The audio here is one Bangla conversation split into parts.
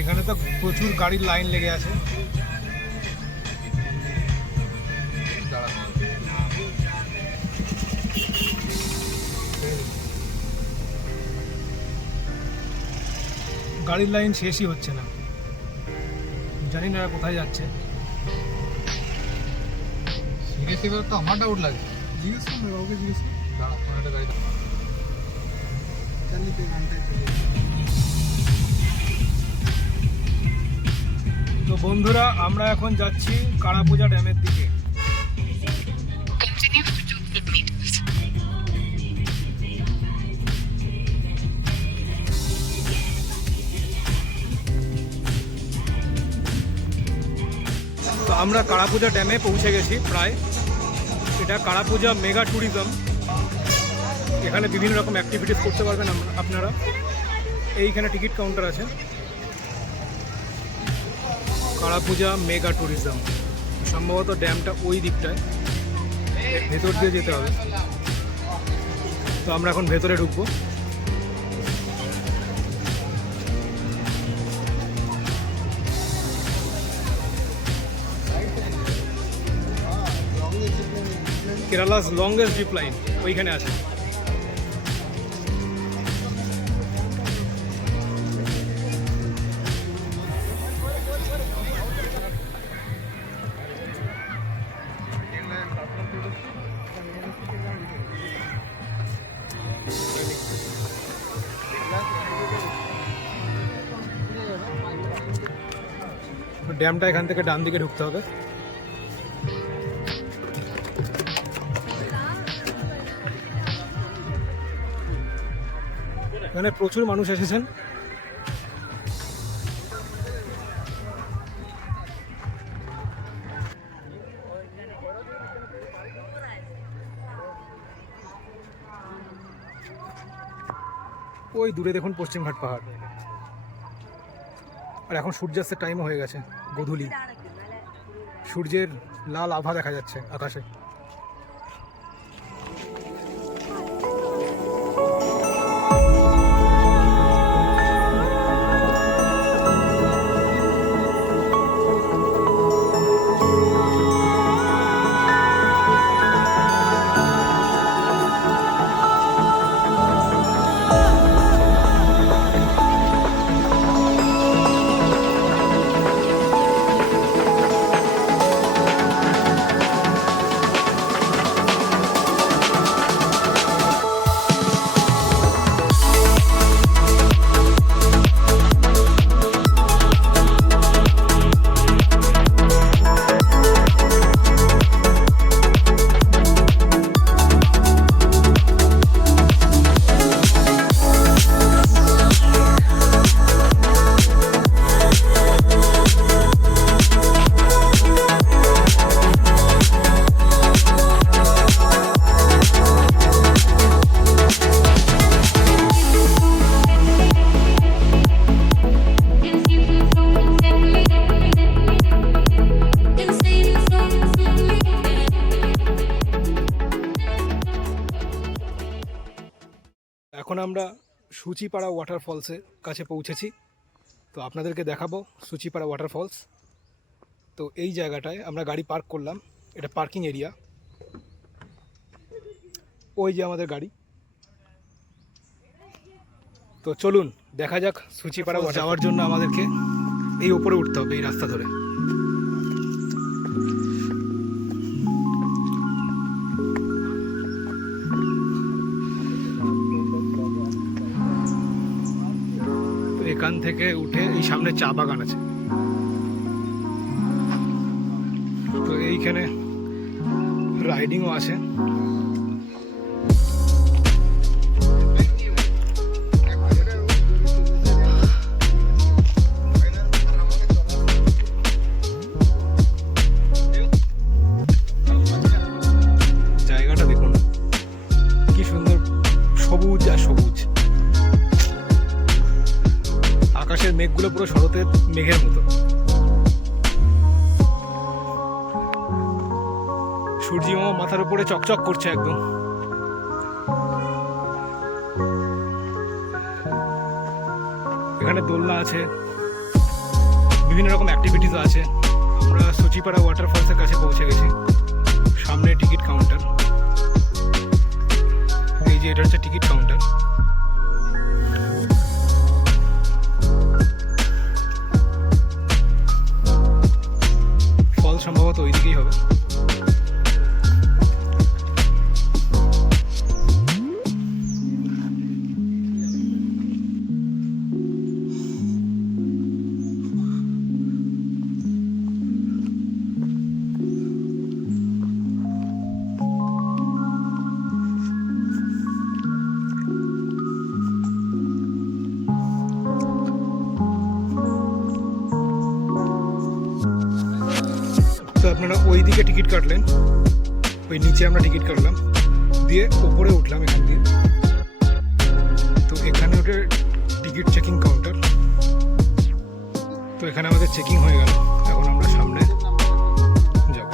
এখানে তো প্রচুর গাড়ির লাইন লেগে আছে। গাড়ির লাইন শেষই হচ্ছে না, জানি না কোথায় যাচ্ছে। সিরিয়াসলি তো আমার ডাউট লাগে। জিজ্ঞেস করুন, কাউকে জিজ্ঞেস করুন। দাঁড়া, কোনো একটা গাড়ি তো বন্ধুরা, আমরা এখন যাচ্ছি কাড়াপূজা ড্যামের দিকে। তো আমরা কাড়াপূজা ড্যামে পৌঁছে গেছি প্রায়। এটা কাড়াপূজা মেগা ট্যুরিজম। এখানে বিভিন্ন রকম অ্যাক্টিভিটিস করতে পারবেন আপনারা। এইখানে টিকিট কাউন্টার আছে। কাড়াপূজা মেগা ট্যুরিজম, সম্ভবত ড্যামটা ওই দিকটায়, ভেতর দিয়ে যেতে হবে। তো আমরা এখন ভেতরে ঢুকবো। কেরালাস লংগেস্ট জিপ লাইন ওইখানে আছে। ড্যামটা এখান থেকে ডান দিকে ঢুকতে হবে। এখানে প্রচুর মানুষ এসেছেন। ওই দূরে দেখুন পশ্চিমঘাট পাহাড়। আর এখন সূর্যাস্তের টাইমও হয়ে গেছে, গোধূলি। সূর্যের লাল আভা দেখা যাচ্ছে আকাশে। এখন আমরা সূচিপাড়া ওয়াটারফলসের কাছে পৌঁছেছি। তো আপনাদেরকে দেখাবো সূচিপাড়া ওয়াটারফলস। তো এই জায়গাটায় আমরা গাড়ি পার্ক করলাম, এটা পার্কিং এরিয়া। ওই যে আমাদের গাড়ি। তো চলুন দেখা যাক সূচিপাড়া যাওয়ার জন্য আমাদেরকে এই উপরে উঠতে হবে, এই রাস্তা ধরে। এখান থেকে উঠে এই সামনে চা বাগান আছে। তো এইখানে রাইডিংও আছে। জায়গাটা দেখুন কি সুন্দর, সবুজ আর সবুজ। আকাশের মেঘগুলো পুরো শরতের মেঘের মতো। সূর্য মাথার উপরে চকচক করছে একদম। এখানে দোলনা আছে, বিভিন্ন রকম অ্যাক্টিভিটিস আছে। আমরা সচিপাড়া ওয়াটারফলসের কাছে পৌঁছে গেছি। সামনে টিকিট কাউন্টার, এই যে এটা হচ্ছে টিকিট কাউন্টার। ফল সম্ভবত ওই দিকেই হবে। তো আপনারা ওই দিকে টিকিট কাটলেন, ওই নিচে আমরা টিকিট কাটলাম, দিয়ে ওপরে উঠলাম এখান দিয়ে। তো এখানে ওটা টিকিট চেকিং কাউন্টার। তো এখানে আমাদের চেকিং হয়ে গেল, এখন আমরা সামনে যাব।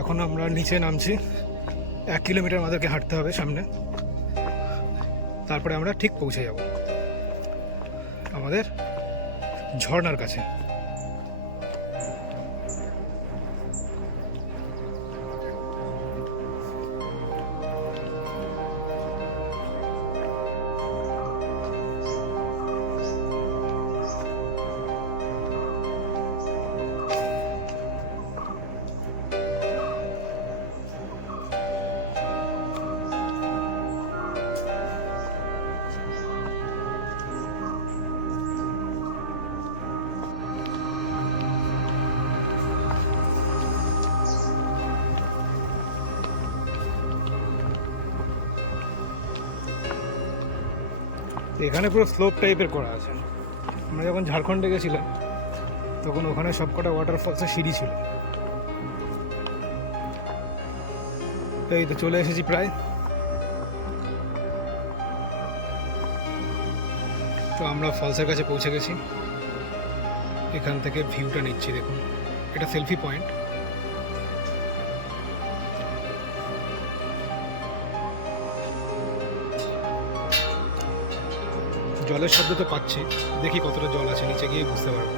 এখন আমরা নিচে নামছি, 1 কিলোমিটার আমাদেরকে হাঁটতে হবে সামনে, তারপরে আমরা ঠিক পৌঁছে যাব আমাদের ঝর্ণার কাছে। এখানে পুরো স্লোপ টাইপের করা আছে। আমরা যখন ঝাড়খণ্ডে গেছিলাম তখন ওখানে সবকটা ওয়াটারফলসের সিঁড়ি ছিল। তো এই তো চলে এসেছি প্রায়। তো আমরা ফলসের কাছে পৌঁছে গেছি। এখান থেকে ভিউটা নিচ্ছি, দেখুন এটা সেলফি পয়েন্ট। জলের শব্দ তো পাচ্ছি, দেখি কতটা জল আছে, নিচে গিয়ে বুঝতে পারবো।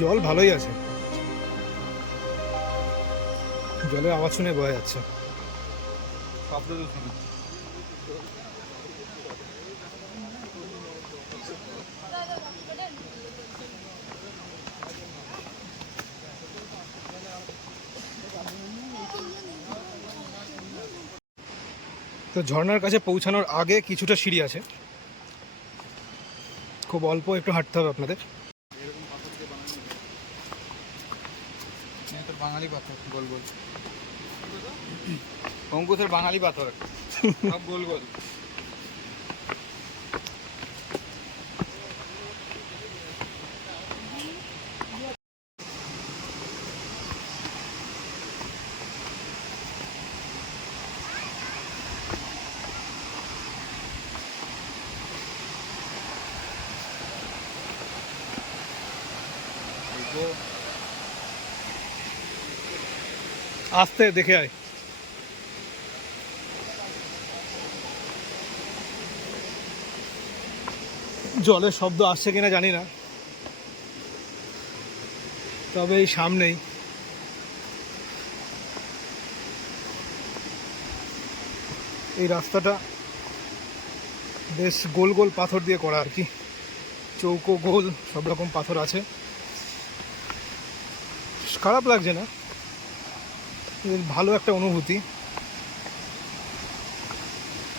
জল ভালোই আছে, জলের আওয়াজ শুনে বোঝা যাচ্ছে। শব্দ তো শুনি। তো ঝর্ণার কাছে পৌঁছানোর আগে কিছুটা সিঁড়ি আছে, খুব অল্প একটু হাঁটতে হবে আপনাদের। বাঙালি পাথর গোল গোল, অঙ্কুশের বাঙালি পাথর সব গোল গোল। আস্তে দেখে আয়। জলের শব্দ আসছে কিনা জানি না, তবে এই সামনেই এই রাস্তাটা বেশ গোল গোল পাথর দিয়ে করা আর কি, চৌকো গোল সব রকম পাথর আছে। খারাপ লাগছে না, ভালো একটা অনুভূতি।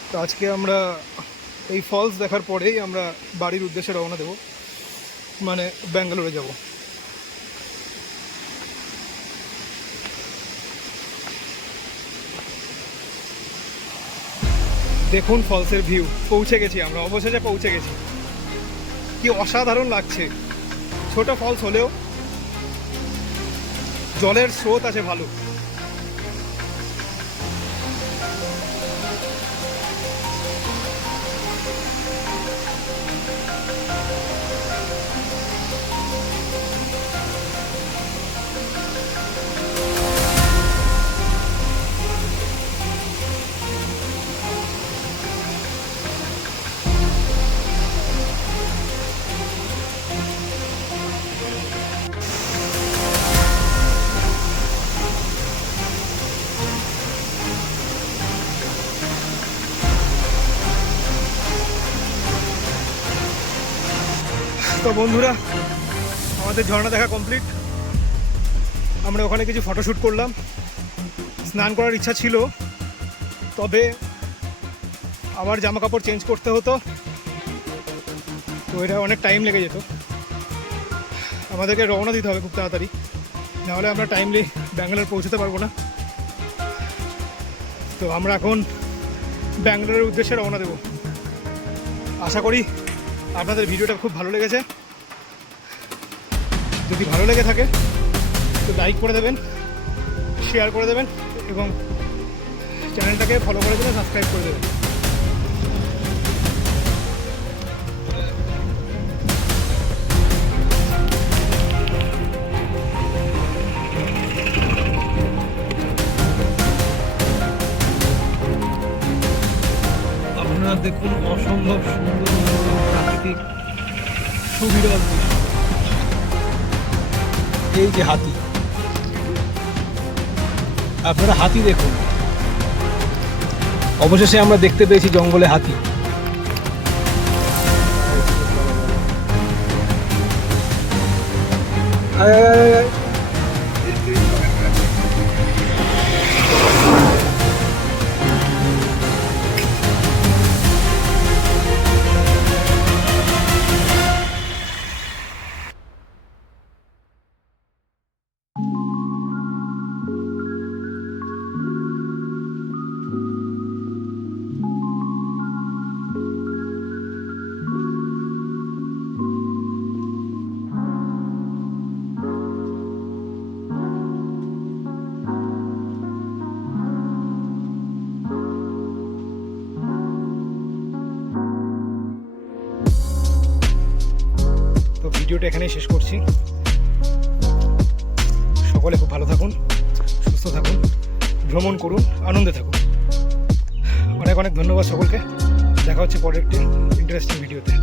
তো আজকে আমরা এই ফলস দেখার পরেই আমরা বাড়ির উদ্দেশ্যে রওনা দেব, মানে ব্যাঙ্গালোরে যাব। দেখুন ফলসের ভিউ, পৌঁছে গেছি আমরা, অবশেষে পৌঁছে গেছি। কি অসাধারণ লাগছে, ছোট ফলস হলেও জলের স্রোত আছে ভালো। তো বন্ধুরা, আমাদের ঝর্ণা দেখা কমপ্লিট। আমরা ওখানে কিছু ফটোশ্যুট করলাম। স্নান করার ইচ্ছা ছিল, তবে আবার জামা কাপড় চেঞ্জ করতে হতো, তো এটা অনেক টাইম লেগে যেত। আমাদেরকে রওনা দিতে হবে খুব তাড়াতাড়ি, নাহলে আমরা টাইমলি ব্যাঙ্গালোর পৌঁছতে পারবো না। তো আমরা এখন ব্যাঙ্গালোরের উদ্দেশ্যে রওনা দেব। আশা করি আপনাদের ভিডিওটা খুব ভালো লেগেছে। যদি ভালো লেগে থাকে তো লাইক করে দেবেন, শেয়ার করে দেবেন এবং চ্যানেলটাকে ফলো করে দেবেন, সাবস্ক্রাইব করে দেবেন। আপনারা দেখুন অসম্ভব সুন্দর প্রাকৃতিক সুবিরল দৃশ্য। এই যে হাতি, আপনারা হাতি দেখুন। অবশেষে আমরা দেখতে পেয়েছি জঙ্গলে হাতি। তো ভিডিওটা এখানেই শেষ করছি। সকলে খুব ভালো থাকুন, সুস্থ থাকুন, ভ্রমণ করুন, আনন্দে থাকুন। অনেক অনেক ধন্যবাদ সকলকে। দেখা হচ্ছে পরের একটি ইন্টারেস্টিং ভিডিওতে।